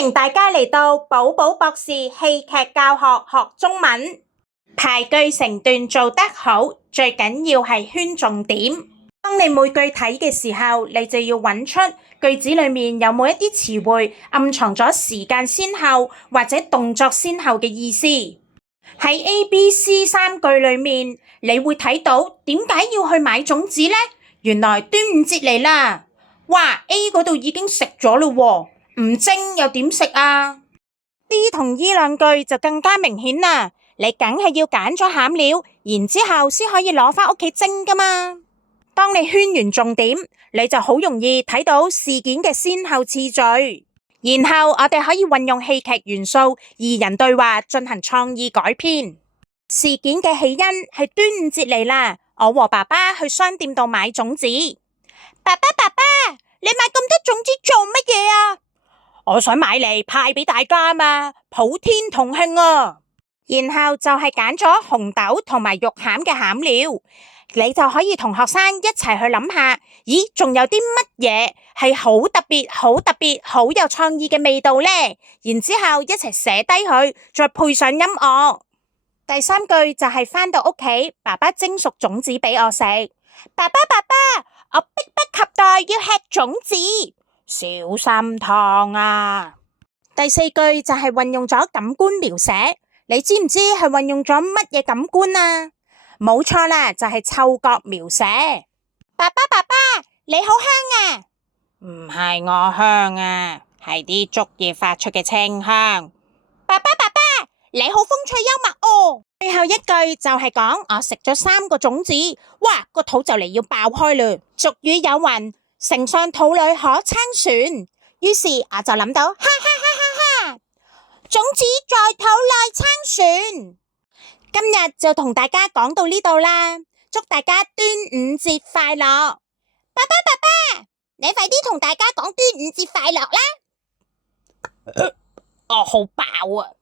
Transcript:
歡迎大家嚟到寶寶博士戲劇教學學中文。排句成段做得好，最緊要係圈重點。當你每句睇嘅時候，你就要揾出句子裏面有冇一啲詞彙暗藏咗時間先後或者動作先後嘅意思。喺 A、B、C 三句裏面，你會睇到點解要去買粽子呢？原來端午節嚟啦！哇 A 嗰度已經食咗咯喎，唔蒸又點食啊？ D 同 E 兩句就更加明顯啦，你梗係要揀咗餡料，然之後先可以攞返屋企蒸噶嘛。當你圈完重點，你就好容易睇到事件嘅先後次序，然後我哋可以運用戲劇元素、二人對話進行創意改編。事件嘅起因係端午節嚟啦，我和爸爸去商店度買粽子。爸爸，你買咁多粽子做乜嘢啊？我想買嚟派俾大家嘛，普天同慶啊！然後就係揀咗紅豆同埋肉餡嘅餡料，你就可以同學生一齊去諗下，咦，仲有啲乜嘢係好特別、好特別、好有創意嘅味道呢？然之後一齊寫低佢，再配上音樂。第三句就係返到屋企，爸爸蒸熟粽子俾我食。爸爸，我迫不及待要吃粽子，小心燙啊！第四句就係運用咗感官描寫，你知唔知係運用咗乜嘢感官啊？冇錯啦，就係嗅覺描寫。爸爸，你好香啊！唔係我香啊，係啲竹葉發出嘅清香。爸爸，你好風趣幽默哦！最後一句就係講我食咗3個粽子，哇，個肚就嚟要爆開啦！俗語有云，丞相肚裏可撐船，於是我就諗到，哈哈，粽子在肚內撐船。今日就同大家講到呢度啦，祝大家端午節快樂！爸爸，你快啲同大家講端午節快樂啦！我好飽啊！